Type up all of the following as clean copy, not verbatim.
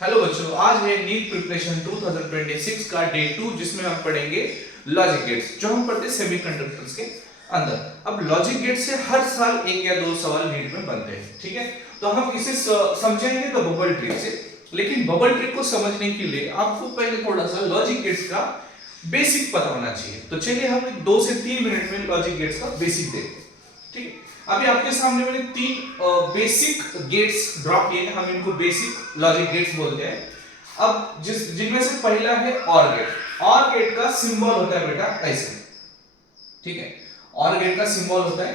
Hello बच्चों, आज है नीट प्रिपरेशन 2026 का डे 2 जिसमें हम पढ़ेंगे लॉजिक गेट्स जो हम पढ़ते हैं सेमीकंडक्टर्स के अंदर। अब लॉजिक गेट से हर साल एक या दो सवाल नीट में बनते हैं, ठीक है। तो हम इसे समझेंगे तो बबल ट्री से, लेकिन बबल ट्री को समझने के लिए आपको पहले थोड़ा सा लॉजिक गेट्स का बेसिक पता होना चाहिए। तो चलिए हम 2 से 3 मिनट में लॉजिक गेट्स का बेसिक देखते हैं, ठीक है। अभी आपके सामने मैंने 3 बेसिक गेट्स ड्रॉ किए हैं, हम इनको बेसिक लॉजिक गेट्स बोलते हैं। अब जिनमें से पहला है ऑर गेट। ऑर गेट का सिंबल होता है बेटा ऐसे, ठीक है। ऑर गेट का सिंबल होता है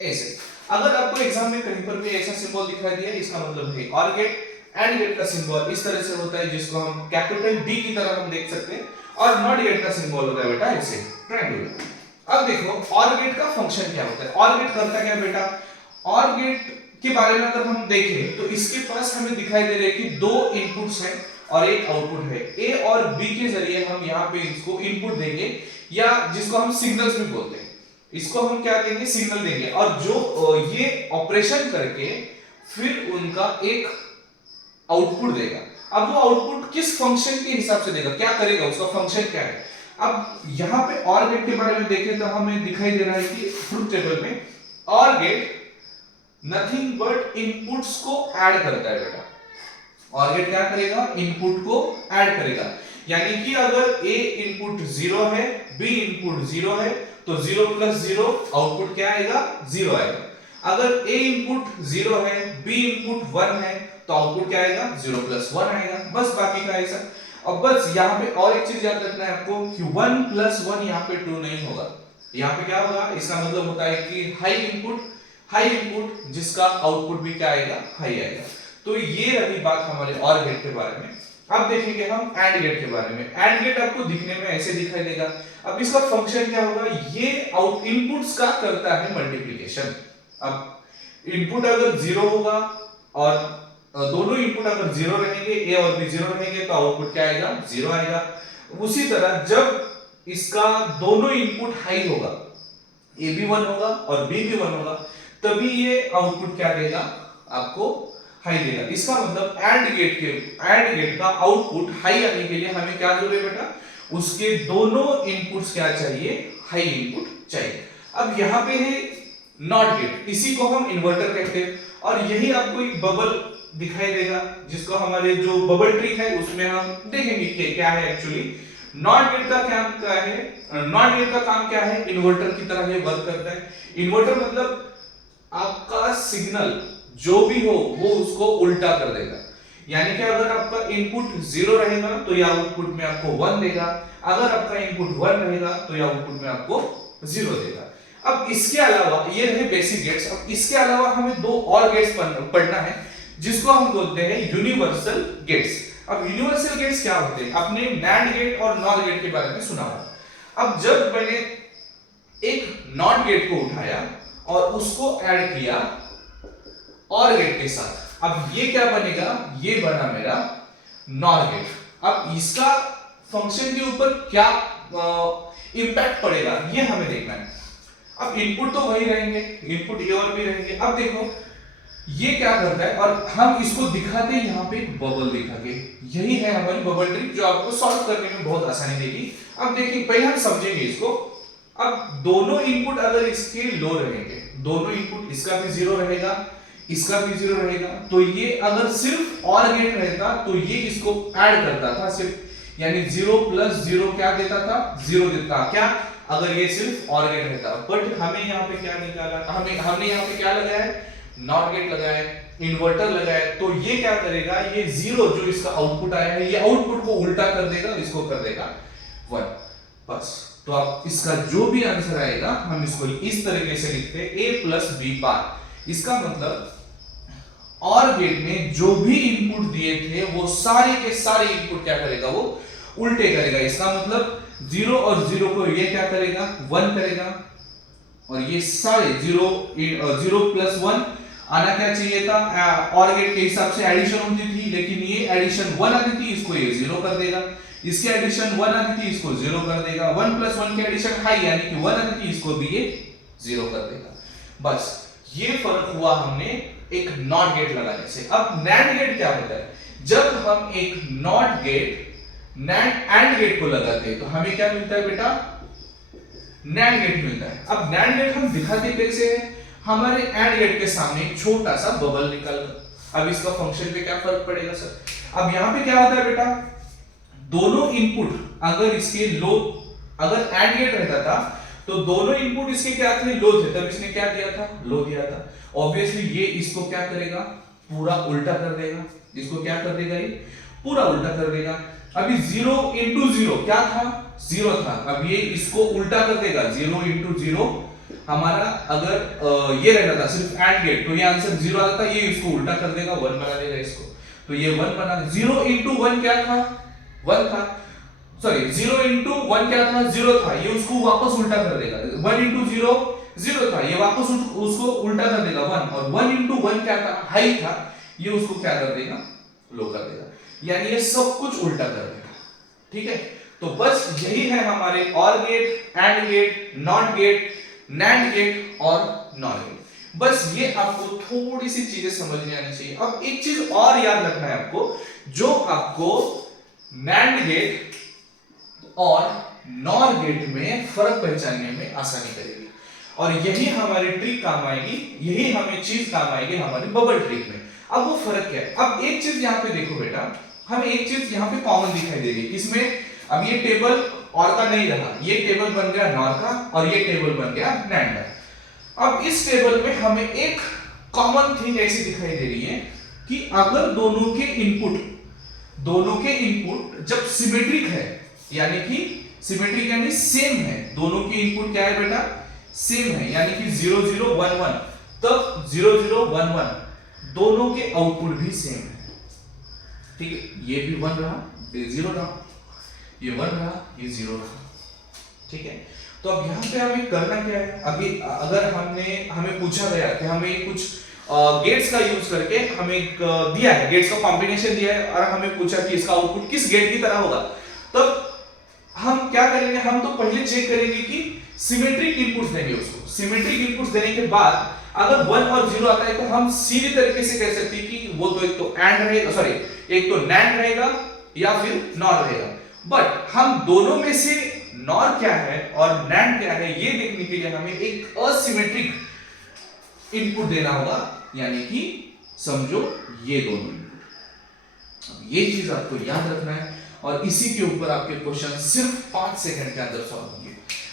ऐसे। अगर आपको एग्जाम में कहीं पर भी ऐसा सिंबल दिखाई दिया, इसका मतलब है ऑर गेट। एंड गेट का सिंबल इस तरह से होता है, जिसको हम कैपिटल डी की तरह हम देख सकते हैं। और नॉट गेट का सिंबल होता है बेटा ऐसे, ट्रायंगुलर। अब देखो ऑर गेट का फंक्शन क्या होता है। ऑर गेट करता क्या बेटा? ऑर गेट के बारे में अगर हम देखें तो इसके पास हमें दिखाई दे रहा है कि 2 इनपुट्स हैं और एक आउटपुट है। ए और बी के जरिए हम यहाँ पे इसको इनपुट देंगे, या जिसको हम सिग्नल्स भी बोलते हैं। इसको हम क्या देंगे? सिग्नल देंगे। और जो ये ऑपरेशन करके फिर उनका एक आउटपुट देगा। अब वो आउटपुट किस फंक्शन के हिसाब से देगा, क्या करेगा, उसका फंक्शन क्या है। अब यहाँ पे ऑर गेट के बारे में देखें तो हमें दिखाई दे रहा है कि ट्रुथ टेबल में or gate nothing but inputs को ऐड करता है बेटा। ऑर गेट क्या करेगा? इनपुट को ऐड करेगा। यानी कि अगर ए इनपुट 0 है, बी इनपुट 0 है, तो 0 + 0 आउटपुट क्या आएगा? 0 आएगा। अगर ए इनपुट 0 है, बी इनपुट 1 है, तो आउटपुट क्या आएगा? 0 + 1 आएगा। बस बाकी का ऐसा। अब बस यहाँ पे और एक चीज याद रखना है आपको कि 1 + 1 यहाँ पे 2 नहीं होगा। यहाँ पे क्या होगा? इसका मतलब होता है कि हाई इनपुट जिसका आउटपुट भी क्या आएगा? हाई आएगा। तो ये रही बात हमारे ऑर गेट के बारे में। अब देखेंगे हम एंड गेट के बारे में। एंड गेट आपको दिखने में ऐसे दिखाई देगा। अब इसका फंक्शन क्या होगा? ये आउट इनपुट्स का करता है मल्टीप्लिकेशन। अब इनपुट अगर 0 होगा और दोनों इनपुट अगर 0 रहेंगे, ए और बी 0 रहेंगे, तो आउटपुट क्या आएगा? 0 आएगा। उसी तरह जब इसका दोनों इनपुट हाई होगा, ए भी 1 होगा और बी भी 1 होगा, तभी ये आउटपुट क्या देगा? आपको हाई देगा। इसका मतलब एंड गेट का आउटपुट हाई आने के लिए हमें क्या जरूरत है बेटा? उसके दोनों इनपुट्स क्या चाहिए? हाई इनपुट चाहिए। अब यहाँ पे है नॉट गेट, इसी को हम इन्वर्टर कहते हैं। और यही आपको एक बबल दिखाई देगा, जिसको हमारे जो बबल ट्री है उसमें हम देखेंगे कि क्या है एक्चुअली। नॉट गेट का काम क्या है? नॉट गेट का काम क्या है? इन्वर्टर की तरह ये वर्क करता है। इन्वर्टर मतलब आपका सिग्नल जो भी हो वो उसको उल्टा कर देगा। यानी कि अगर आपका इनपुट 0 रहेगा तो ये आउटपुट में आपको 1 देगा। अगर आपका इनपुट 1 रहेगा तो ये आउटपुट में आपको 0 देगा। अब इसके अलावा ये रहे बेसिक गेट्स। अब इसके अलावा हमें 2 और गेट्स पढ़ना है, जिसको हम बोलते हैं यूनिवर्सल गेट्स। अब यूनिवर्सल गेट्स क्या होते हैं? आपने नैंड गेट और नॉर गेट के बारे में सुना होगा। अब जब मैंने एक नॉट गेट को उठाया और उसको ऐड किया और गेट के साथ, अब ये क्या बनेगा? ये बना मेरा नॉर गेट। अब इसका फंक्शन के ऊपर क्या इंपैक्ट पड़ेगा ये हमें देखना है। अब इनपुट तो वही रहेंगे, इनपुट ए और बी रहेंगे। अब देखो ये क्या करता है, और हम इसको दिखाते हैं यहाँ पे बबल दिखा के। यही है हमारी बबल ट्री जो आपको सॉल्व करने में बहुत आसानी देगी। अब देखिए पहले हम समझेंगे इसको। अब दोनों इनपुट अगर इसके लो रहेंगे, दोनों इनपुट इसका भी 0 रहेगा, इसका भी 0 रहेगा, तो ये अगर सिर्फ ऑर गेट रहता तो ये इसको ऐड करता था सिर्फ, यानी 0 + 0 क्या देता था? 0 देता। क्या? अगर ये सिर्फ ऑर गेट रहता। बट हमें यहाँ पे क्या निकाला? हमने यहाँ पे क्या लगाया है? नॉट गेट लगाया, इन्वर्टर लगाया। तो ये क्या करेगा? ये 0 जो इसका आउटपुट आया है, ये आउटपुट को उल्टा कर देगा, इसको कर देगा 1। बस। तो आप इसका जो भी आंसर आएगा हम इसको इस तरीके से लिखते हैं, a + b पार। इसका मतलब और गेट में जो भी इनपुट दिए थे वो सारे के सारे इनपुट क्या करेगा? वो उल्टे करेगा। इसका मतलब 0 और 0 को ये क्या करेगा? 1 करेगा। और ये सारे 0 + 1 आना क्या चाहिए था? और गेट के हिसाब से एडिशन होती थी, लेकिन ये एडिशन 1 आती थी, इसको ये 0 कर देगा। इसकी एडिशन 1 आती थी, इसको 0 कर देगा। 1 + 1 की एडिशन हाई यानी कि 1 आती थी, इसको भी ये 0 कर देगा। बस ये फर्क हुआ हमने एक नॉट गेट लगाने से। अब नैंड गेट क्या होता है? जब हम एक नॉट गेट एंड गेट को लगाते हैं तो हमें क्या मिलता है बेटा, नैंड गेट मिलता है। अब नैंड गेट हम दिखाते कैसे हैं, हमारे एंड गेट के सामने एक छोटा सा बबल निकल गया। अब इसका फंक्शन पे क्या फर्क पड़ेगा सर, अब यहां पे क्या होता है बेटा, दोनों इनपुट अगर इसके लो, अगर एंड गेट रहता था तो दोनों इनपुट इसके क्या थे, लो थे, तब इसने क्या दिया था, लो दिया था। ऑब्वियसली ये इसको क्या करेगा, पूरा उल्टा कर देगा, इसको क्या कर देगा, ये पूरा उल्टा कर देगा। अभी 0 इंटू 0 क्या था, 0 था, अब ये इसको उल्टा कर देगा, 0 इंटू 0 हमारा अगर ये रहता था सिर्फ एंड गेट तो ये आंसर 0 आता था, ये इसको उल्टा कर देगा, 1 बना देगा इसको, तो ये 1 बना। 0 इंटू 1 क्या था, 1 था, सॉरी 0 इंटू 1 क्या था, 0 था, ये उसको वापस उल्टा कर देगा। 1 इंटू 0 0 था, ये वापस उसको उल्टा कर देगा 1, और 1 इंटू 1 क्या था, हाई था, ये उसको क्या कर देगा, लो कर देगा, यानी ये सब कुछ उल्टा कर देगा। ठीक है, तो बस यही है हमारे और gate, AND gate, NOT gate, NAND gate और नॉर गेट। बस ये आपको थोड़ी सी चीजें समझने आनी चाहिए। अब एक चीज और याद रखना है आपको, जो आपको नैंड गेट और नॉर गेट में फर्क पहचानने में आसानी करेगी, और यही हमारी ट्रिक काम आएगी, यही हमें चीज काम आएगी हमारी बबल ट्रिक में। अब वो फर्क क्या है, अब एक चीज यहां पे देखो बेटा, हमें एक चीज यहां पे कॉमन दिखाई दे रही है, किसमें, अब ये टेबल और का नहीं रहा, ये टेबल बन गया नॉर का और ये टेबल बन गया नैंड का। अब इस टेबल में हमें एक कॉमन थिंग ऐसी दिखाई दे रही है कि अगर दोनों के इनपुट जब सिमेट्रिक है, यानी कि सिमेट्रिक यानी सेम है, दोनों के इनपुट क्या है बेटा, सेम है, यानी कि 0 0 1 1, तब 0 0 1 1 दोनों के आउटपुट भी सेम है। ठीक है, ये भी 1 रहा, ये 0 रहा, ये 1 रहा, ये 0 रहा। ठीक है, तो अब यहां पे हमें करना क्या है, अभी अगर हमें पूछा गया कि हमें कुछ गेट्स का यूज करके हमें दिया है, गेट्स का कॉम्बिनेशन दिया है और हमें पूछा कि इसका आउटपुट किस गेट की तरह होगा, तब हम क्या करेंगे, हम तो पहले चेक करेंगे कि सिमेट्रिक इनपुट्स देंगे उसको। सिमेट्रिक इनपुट्स देने के बाद अगर 1 और 0 आता है तो हम सीधे तरीके से कह सकते हैं कि वो तो एक तो एंड रहेगा, सॉरी एक तो नैंड रहेगा या फिर नॉर रहेगा। बट हम दोनों में से नॉर क्या है और नैंड क्या है ये देखने के लिए हमें एक असिमेट्रिक इनपुट देना होगा, यानी कि समझो ये दोनों इनपुट। ये चीज आपको याद रखना है और इसी के ऊपर आपके क्वेश्चन सिर्फ 5 सेकंड के अंदर सॉल्व होंगे।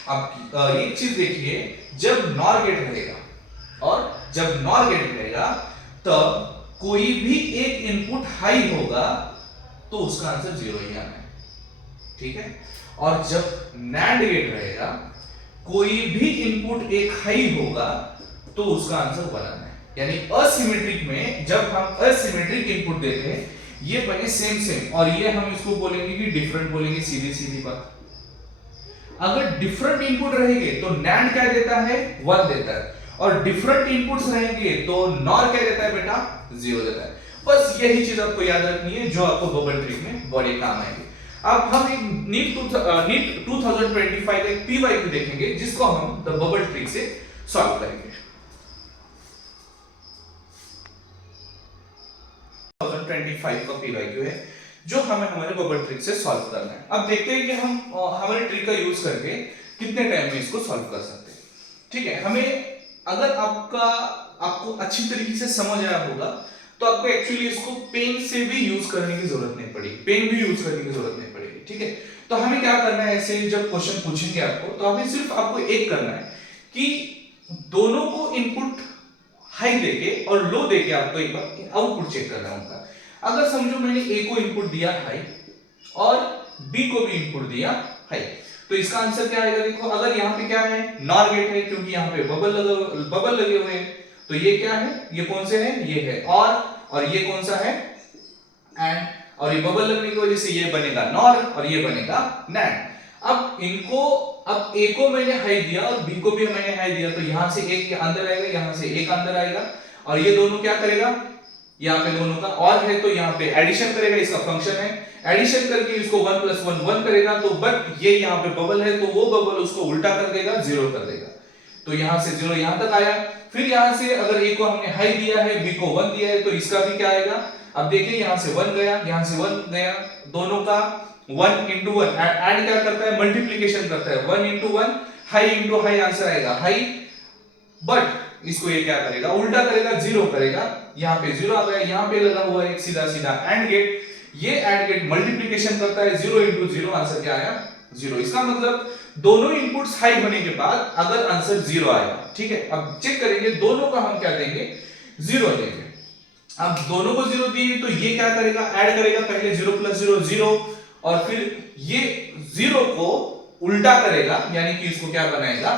आप एक चीज देखिए, जब नॉर गेट रहेगा और जब नॉर गेट रहेगा तब कोई भी एक इनपुट हाई होगा तो उसका आंसर 0 ही आना है। ठीक है, और जब नैंड गेट रहेगा कोई भी इनपुट एक हाई होगा तो उसका आंसर 1 आना है। यानी असिमेट्रिक में जब हम असिमेट्रिक इनपुट देते हैं ये बने सेम और ये हम इसको बोलेंगे कि डिफरेंट बोलेंगे, सीधी बात। अगर डिफरेंट इनपुट रहेंगे तो नैंड क्या देता है, 1 देता है, और डिफरेंट इनपुट्स रहेंगे तो नॉर क्या देता है बेटा, 0 देता है। बस यही चीज आपको याद रखनी है जो आपको बबल ट्रिक में बड़े काम आएगी। अब हम एक नीट 2025 एक पीवाईक्यू देखेंगे जिसको हम द बबल ट्रिक से सॉल्व करेंगे। 2025 का पीवाईक्यू है जो हमें हमारे बबल ट्रिक से सॉल्व करना है। अब देखते हैं कि हम हमारे ट्रिक का यूज करके कितने टाइम में इसको सॉल्व कर सकते हैं। ठीक है, हमें अगर आपको अच्छी तरीके से समझ आया होगा तो आपको एक्चुअली इसको पेन से भी यूज करने की जरूरत नहीं पड़ेगी, पेन भी यूज करने की जरूरत नहीं पड़ेगी। ठीक है, तो हमें क्या करना है, ऐसे जब क्वेश्चन पूछेंगे आपको तो हमें सिर्फ आपको एक करना है कि दोनों को इनपुट हाई देके और लो देके आपको एक बार आउटपुट चेक करना होगा। अगर समझो मैंने ए को इनपुट दिया हाई और बी को भी इनपुट दिया हाई, तो इसका आंसर क्या आएगा, देखो अगर यहाँ पे क्या है, नॉर गेट है क्योंकि यहाँ पे बबल लगे हुए हैं, तो ये क्या है, ये कौन से है, ये है और ये कौन सा है, एंड, और ये बबल लगने की वजह से ये बनेगा नॉर और ये बनेगा नैंड। अब ए को मैंने हाई दिया और बी को भी मैंने हाई दिया, तो यहां से एक अंदर आएगा, यहां से एक अंदर आएगा, और ये दोनों क्या करेगा, यहाँ पे दोनों का और है तो यहाँ पे एडिशन करेगा, इसका फंक्शन है, एडिशन करके इसको 1 + 1 1 करेगा, तो बट ये यहाँ पे बबल है तो वो बबल उसको उल्टा कर देगा, 0 कर देगा, तो यहाँ से 0 यहाँ तक आया। फिर यहाँ से अगर ए को हमने हाई दिया है, बी को 1 दिया है, तो इसका भी क्या आएगा, अब देखिए यहाँ से 1 गया, यहाँ से 1 गया, दोनों का 1 into 1 ऐड क्या करता है, मल्टीप्लीकेशन करता है। 1 into 1 high into high answer आएगा हाई, बट इसको ये क्या करेगा, उल्टा करेगा, जीरो करेगा। यहाँ पे जीरो आ गया, यहाँ पे लगा हुआ है एक सीधा सीधा एंड गेट, ये एंड गेट मल्टीप्लीकेशन करता है, 0 into 0 आंसर क्या आया, 0। इसका मतलब दोनों इनपुट्स हाई होने के बाद अगर आंसर 0 आएगा, ठीक है। अब चेक करेंगे, दोनों का हम क्या देंगे, 0 देंगे। अब दोनों को 0 दिए तो ये क्या करेगा, ऐड करेगा, पहले 0 + 0 0, और फिर ये 0 को उल्टा करेगा, यानी कि इसको क्या बनाएगा,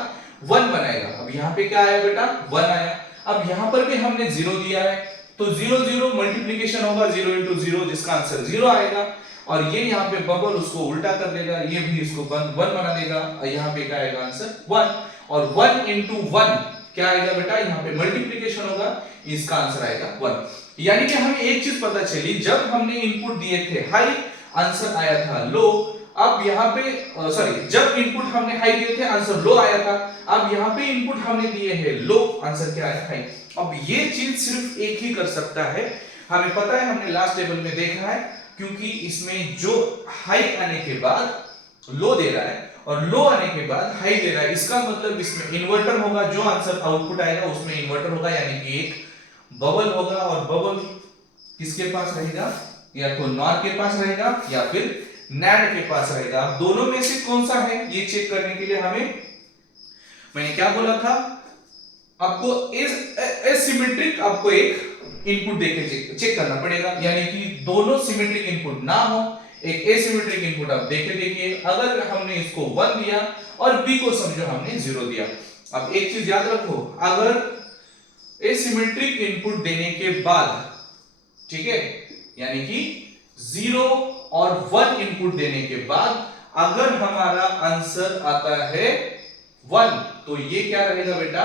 1 बनाएगा। अब यहाँ पे क्या आया बेटा, 1 आया। अब यहाँ पर भी हमने 0 दिया है, तो 0 0 मल्टीप्लीकेशन होगा 0 into 0, जिसका आंसर 0 आएगा। और ये यहाँ पे बबल उसको उल्टा कर देगा, ये भी इसको 1 बना देगा, और यहाँ पे क्या आएगा आंसर 1। और 1 into 1 क्या आएगा बेटा, यहाँ पे मल्टीप्लीकेशन होगा, इसका आंसर आएगा 1। यानी कि हमें एक चीज पता चली, जब हमने इनपुट दिए थे हाई, आंसर आया था लो। अब यहाँ पे जब इनपुट हमने हाई दिए थे, आंसर लो आया था। अब यहाँ पे इनपुट हमने दिए हैं लो, आंसर क्या आया, हाई। अब ये चीज सिर्फ एक ही कर सकता है, हमें पता है, हमने लास्ट टेबल में देखा है, क्योंकि इसमें जो हाई आने के बाद लो दे रहा है और लो आने के बाद हाई दे रहा है, इसका मतलब इसमें इन्वर्टर होगा, जो आंसर आउटपुट आएगा उसमें इन्वर्टर होगा, यानी कि एक बबल होगा। और बबल किसके पास रहेगा, या तो नॉर के पास रहेगा या फिर नैंड के पास रहेगा। अब दोनों में से कौन सा है, ये चेक करने के लिए मैंने क्या बोला था, आपको एसिमेट्रिक आपको एक इनपुट देके चेक करना पड़ेगा, यानी कि दोनों सिमेट्रिक इनपुट ना हो, एक एसिमेट्रिक इनपुट आप देखिए। अगर हमने इसको 1 दिया और बी को समझो हमने 0 दिया। अब एक चीज याद रखो, अगर एसिमेट्रिक इनपुट देने के बाद, ठीक है, यानी कि 0 और 1 इनपुट देने के बाद अगर हमारा आंसर आता है 1, तो ये क्या रहेगा बेटा,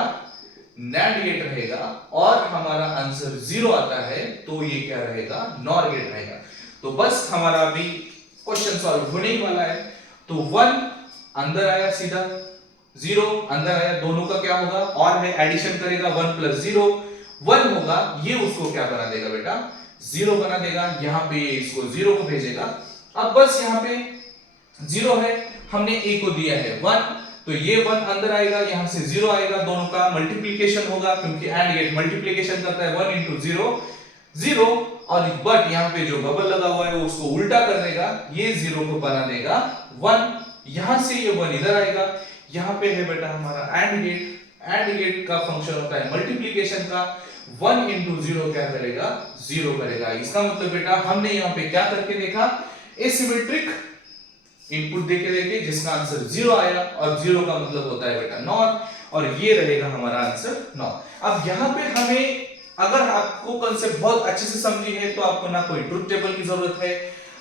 नैंड गेट रहेगा। और हमारा आंसर 0 आता है तो ये क्या रहेगा, नॉर गेट रहेगा। तो बस हमारा अभी क्वेश्चन सॉल्व होने ही वाला है। तो 1 अंदर आया सीधा, 0 अंदर आया, दोनों का क्या होगा, और है, एडिशन करेगा, 1 + 0 1 होगा, ये उसको क्या बना देगा बेटा, 0 बना देगा। यहां पे इसको 0 को भेजेगा। अब बस यहां पे 0 है, हमने a को दिया है 1, तो ये 1 अंदर आएगा, यहां से 0 आएगा, दोनों का मल्टीप्लिकेशन होगा, क्योंकि एंड गेट मल्टीप्लिकेशन करता है, 1 into 0 0। और बट यहां पे जो बबल लगा हुआ है वो उसको उल्टा कर देगा, ये 0 को बना देगा 1। यहां से ये 1 इधर आएगा, यहां पे है बेटा हमारा एंड गेट का फंक्शन होता है मल्टीप्लिकेशन का। 1 into 0 क्या करेगा, 0 करेगा। इसका मतलब बेटा हमने यहाँ पे क्या करके देखा, एसिमेट्रिक इनपुट देके जिसका आंसर 0 आया, और 0 का मतलब होता है बेटा नॉर, और ये रहेगा हमारा आंसर नॉर। अब यहाँ पे हमें, अगर आपको कांसेप्ट बहुत अच्छे से समझी है तो आपको ना कोई ट्रुथ टेबल की जरूरत है,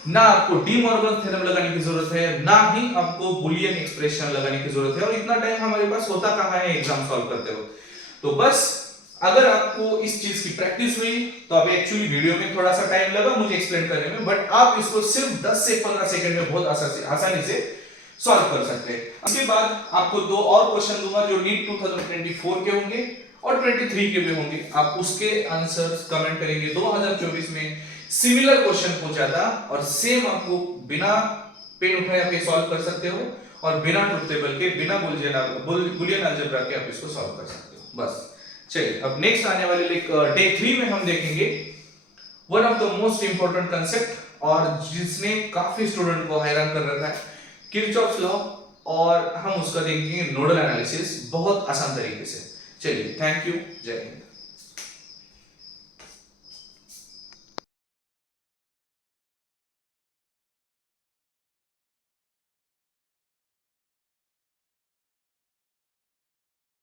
ना आपको डी मॉर्गन थ्योरम लगाने की जरूरत है, ना ही आपको बुलियन एक्सप्रेशन लगाने की जरूरत है। और इतना टाइम हमारे पास होता कहाँ है एग्जाम सॉल्व करते वक्त। तो बस अगर आपको इस चीज की प्रैक्टिस हुई, तो अभी एक्चुअली वीडियो में थोड़ा सा टाइम लगा मुझे एक्सप्लेन करने में, बट आप इसको सिर्फ 10 से 15 सेकंड में बहुत आसानी से सॉल्व कर सकते हैं। इसके बाद आपको 2 और क्वेश्चन दूंगा जो नीट 2024 के होंगे और 23 के भी होंगे। आप उसके आंसर्स कमेंट करेंगे। 2024 में सिमिलर क्वेश्चन पूछा था, और सेम आपको बिना पेन उठाए आप सॉल्व कर सकते हो, और बिना ट्रुथ टेबल के, बिना बुलियन अलजेब्रा के आप इसको सॉल्व कर सकते हो। बस चलिए, अब नेक्स्ट आने वाले डे 3 में हम देखेंगे one of the most important concept, और जिसने काफी स्टूडेंट को हैरान कर रखा है, किरचॉफ्स लॉ, और हम उसका देखेंगे नोडल एनालिसिस बहुत आसान तरीके से। चलिए, थैंक यू, जय हिंद।